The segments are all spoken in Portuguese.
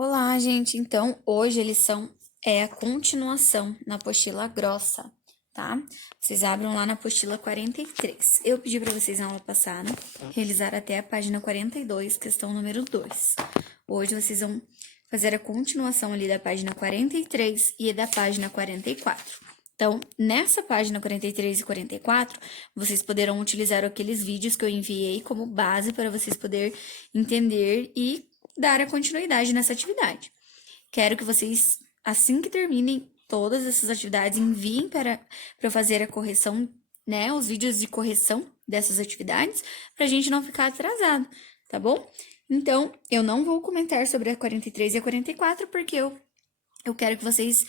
Olá, gente. Então, hoje a lição é a continuação na apostila grossa, tá? Vocês abram lá na apostila 43. Eu pedi para vocês na aula passada realizar até a página 42, questão número 2. Hoje vocês vão fazer a continuação ali da página 43 e da página 44. Então, nessa página 43 e 44, vocês poderão utilizar aqueles vídeos que eu enviei como base para vocês poderem entender e dar a continuidade nessa atividade. Quero que vocês, assim que terminem todas essas atividades, enviem para eu fazer a correção, né? Os vídeos de correção dessas atividades, para a gente não ficar atrasado, tá bom? Então, eu não vou comentar sobre a 43 e a 44, porque eu quero que vocês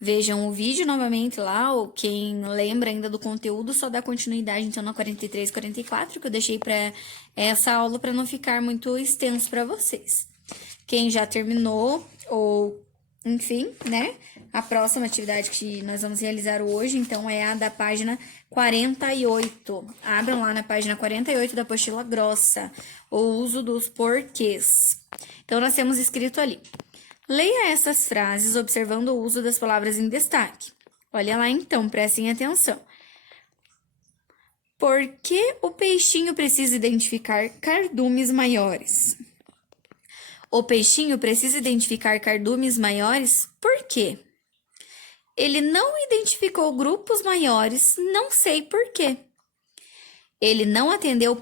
vejam o vídeo novamente lá, ou quem lembra ainda do conteúdo, só dá continuidade então na 43 e 44, que eu deixei para essa aula para não ficar muito extenso para vocês. Quem já terminou, ou enfim, né? A próxima atividade que nós vamos realizar hoje, então, é a da página 48. Abram lá na página 48 da apostila grossa, o uso dos porquês. Então, nós temos escrito ali: leia essas frases observando o uso das palavras em destaque. Olha lá então, prestem atenção. Por que o peixinho precisa identificar cardumes maiores? O peixinho precisa identificar cardumes maiores por quê? Ele não identificou grupos maiores, não sei por quê. Ele não entendeu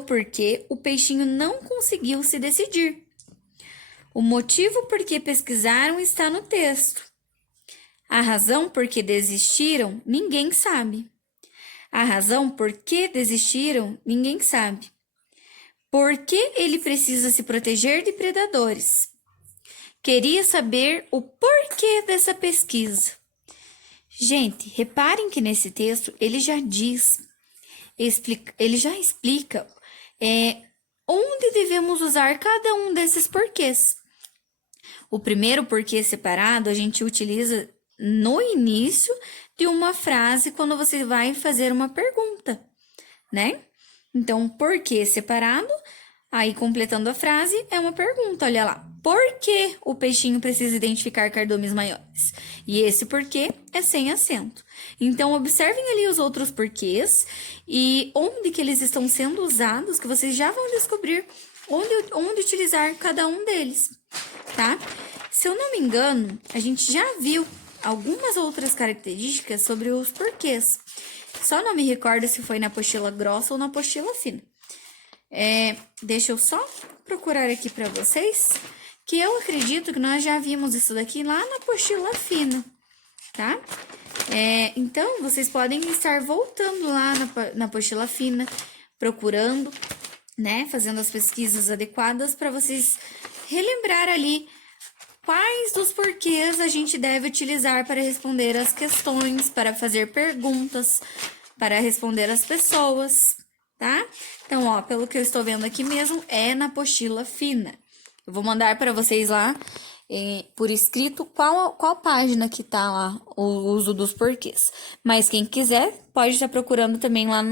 por que o peixinho não conseguiu se decidir. O motivo por que pesquisaram está no texto. A razão por que desistiram, ninguém sabe. A razão por que desistiram, ninguém sabe. Por que ele precisa se proteger de predadores? Queria saber o porquê dessa pesquisa. Gente, reparem que nesse texto ele já explica onde devemos usar cada um desses porquês. O primeiro porquê separado a gente utiliza no início de uma frase quando você vai fazer uma pergunta, né? Então, porquê separado, aí completando a frase, é uma pergunta, olha lá. Por que o peixinho precisa identificar cardumes maiores? E esse porquê é sem acento. Então, observem ali os outros porquês e onde que eles estão sendo usados, que vocês já vão descobrir onde utilizar cada um deles, tá? Se eu não me engano, a gente já viu algumas outras características sobre os porquês. Só não me recordo se foi na apostila grossa ou na apostila fina. Deixa eu só procurar aqui para vocês, que eu acredito que nós já vimos isso daqui lá na apostila fina, tá? Então, vocês podem estar voltando lá na apostila fina, procurando, né? Fazendo as pesquisas adequadas para vocês relembrar ali quais dos porquês a gente deve utilizar para responder as questões, para fazer perguntas, para responder as pessoas, tá? Então, ó, pelo que eu estou vendo aqui mesmo, é na apostila fina. Eu vou mandar para vocês lá, por escrito, qual página que tá lá o uso dos porquês. Mas quem quiser, pode estar procurando também lá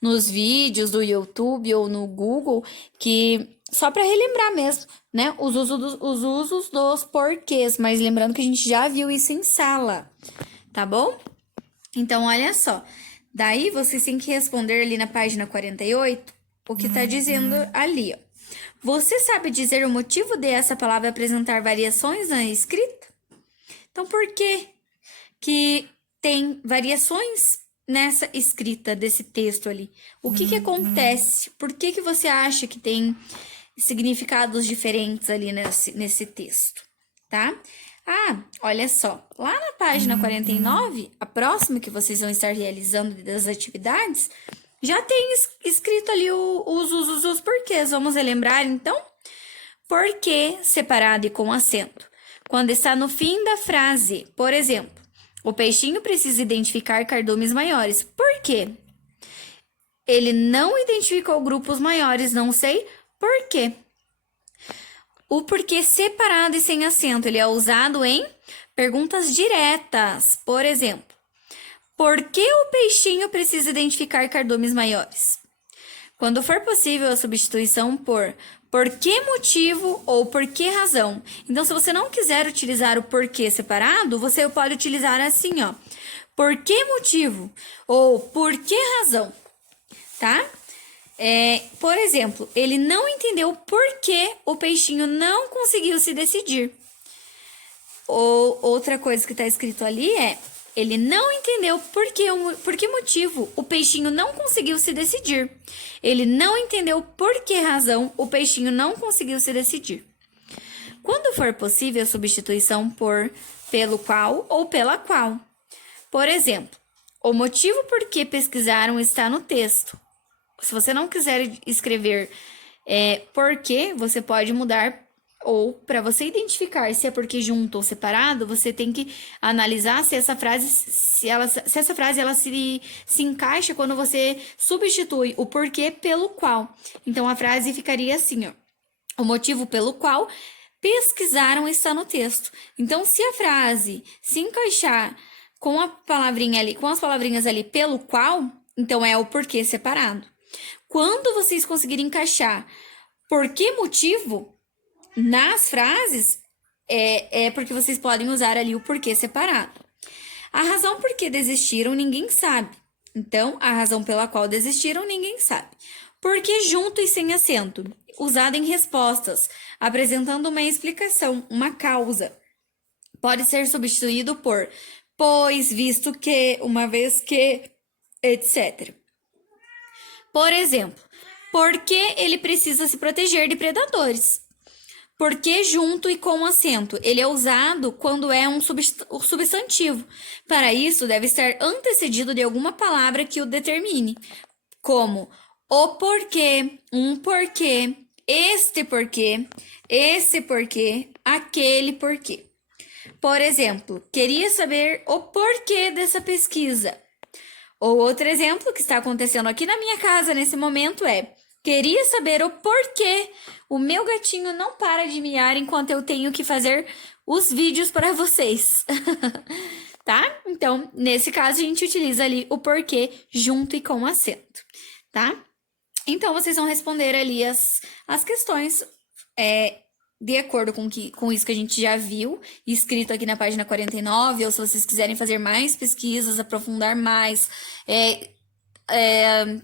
nos vídeos do YouTube ou no Google, que só para relembrar mesmo, né? Os usos dos porquês. Mas lembrando que a gente já viu isso em sala, tá bom? Então, olha só. Daí, vocês têm que responder ali na página 48 o que tá dizendo ali, ó. Você sabe dizer o motivo dessa palavra apresentar variações na escrita? Então, por que tem variações nessa escrita desse texto ali? O que acontece? Por que você acha que tem significados diferentes ali nesse texto, tá? Ah, olha só, lá na página 49, a próxima que vocês vão estar realizando das atividades, já tem escrito ali os usos dos porquês. Vamos relembrar, então? Porquê separado e com acento. Quando está no fim da frase, por exemplo, o peixinho precisa identificar cardumes maiores. Por quê? Ele não identificou grupos maiores, não sei por quê. O porquê separado e sem acento, ele é usado em perguntas diretas. Por exemplo, por que o peixinho precisa identificar cardumes maiores? Quando for possível a substituição por que motivo ou por que razão. Então, se você não quiser utilizar o porquê separado, você pode utilizar assim, ó. Por que motivo ou por que razão, tá? Por exemplo, ele não entendeu por que o peixinho não conseguiu se decidir. Ou outra coisa que está escrito ali ele não entendeu por que motivo o peixinho não conseguiu se decidir. Ele não entendeu por que razão o peixinho não conseguiu se decidir. Quando for possível a substituição por pelo qual ou pela qual. Por exemplo, o motivo por que pesquisaram está no texto. Se você não quiser escrever por que, você pode mudar. Ou, para você identificar se é porque junto ou separado, você tem que analisar se essa frase, se essa frase ela se encaixa quando você substitui o porquê pelo qual. Então, a frase ficaria assim, ó. O motivo pelo qual pesquisaram está no texto. Então, se a frase se encaixar com a palavrinha ali, com as palavrinhas ali pelo qual, então é o porquê separado. Quando vocês conseguirem encaixar por que motivo nas frases, é porque vocês podem usar ali o porquê separado. A razão por que desistiram, ninguém sabe. Então, a razão pela qual desistiram, ninguém sabe. Porque junto e sem acento, usado em respostas, apresentando uma explicação, uma causa. Pode ser substituído por pois, visto que, uma vez que, etc. Por exemplo, por que ele precisa se proteger de predadores? Porque junto e com acento. Ele é usado quando é um substantivo. Para isso, deve estar antecedido de alguma palavra que o determine, como o porquê, um porquê, este porquê, esse porquê, aquele porquê. Por exemplo, queria saber o porquê dessa pesquisa. Ou outro exemplo que está acontecendo aqui na minha casa nesse momento queria saber o porquê o meu gatinho não para de miar enquanto eu tenho que fazer os vídeos para vocês. Tá? Então, nesse caso, a gente utiliza ali o porquê junto e com acento, tá? Então, vocês vão responder ali as questões de acordo com isso que a gente já viu, escrito aqui na página 49, ou se vocês quiserem fazer mais pesquisas, aprofundar mais,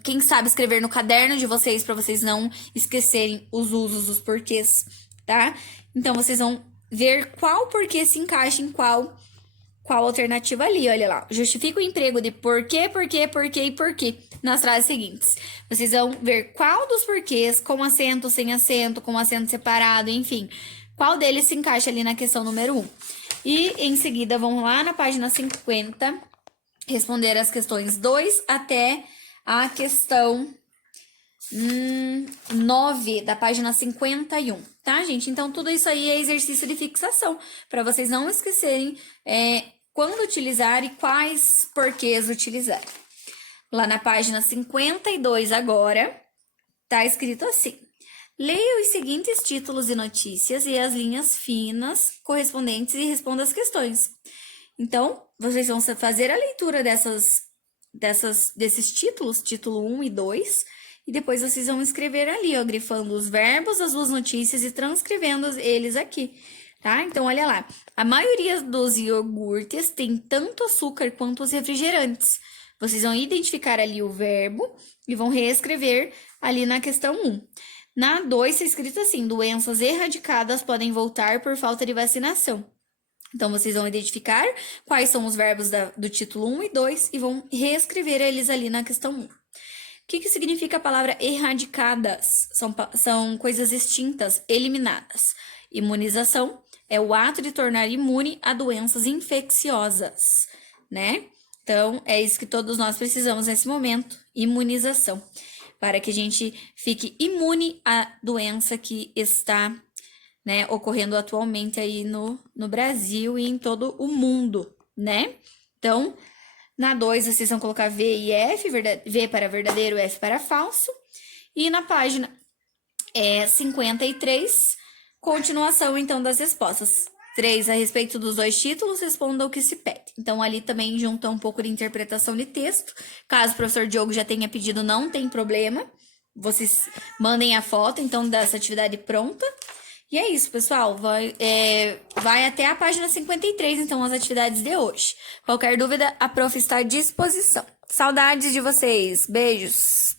quem sabe escrever no caderno de vocês para vocês não esquecerem os usos dos porquês, tá? Então, vocês vão ver qual porquê se encaixa em qual alternativa ali, olha lá. Justifica o emprego de porquê, porquê, porquê e porquê nas frases seguintes. Vocês vão ver qual dos porquês, com acento, sem acento, com acento separado, enfim. Qual deles se encaixa ali na questão número 1. E, em seguida, vão lá na página 50, responder as questões 2 até a questão 9 da página 51, tá, gente? Então, tudo isso aí é exercício de fixação, para vocês não esquecerem quando utilizar e quais porquês utilizar. Lá na página 52 agora, tá escrito assim: leia os seguintes títulos e notícias e as linhas finas correspondentes e responda as questões. Então, vocês vão fazer a leitura desses títulos, título 1 e 2, e depois vocês vão escrever ali, ó, grifando os verbos, as duas notícias e transcrevendo eles aqui, tá? Então, olha lá. A maioria dos iogurtes tem tanto açúcar quanto os refrigerantes. Vocês vão identificar ali o verbo e vão reescrever ali na questão 1. Na 2, está escrito assim: doenças erradicadas podem voltar por falta de vacinação. Então, vocês vão identificar quais são os verbos do título 1 e 2 e vão reescrever eles ali na questão 1. O que significa a palavra erradicadas? São coisas extintas, eliminadas. Imunização é o ato de tornar imune a doenças infecciosas, né? Então, é isso que todos nós precisamos nesse momento, imunização, para que a gente fique imune à doença que está, né, ocorrendo atualmente aí no Brasil e em todo o mundo, né? Então, na 2, vocês vão colocar V e F, V para verdadeiro, F para falso. E na página 53, continuação, então, das respostas. 3, a respeito dos dois títulos, responda o que se pede. Então, ali também junta um pouco de interpretação de texto. Caso o professor Diogo já tenha pedido, não tem problema, vocês mandem a foto, então, dessa atividade pronta. E é isso, pessoal. Vai até a página 53, então, as atividades de hoje. Qualquer dúvida, a prof está à disposição. Saudades de vocês. Beijos.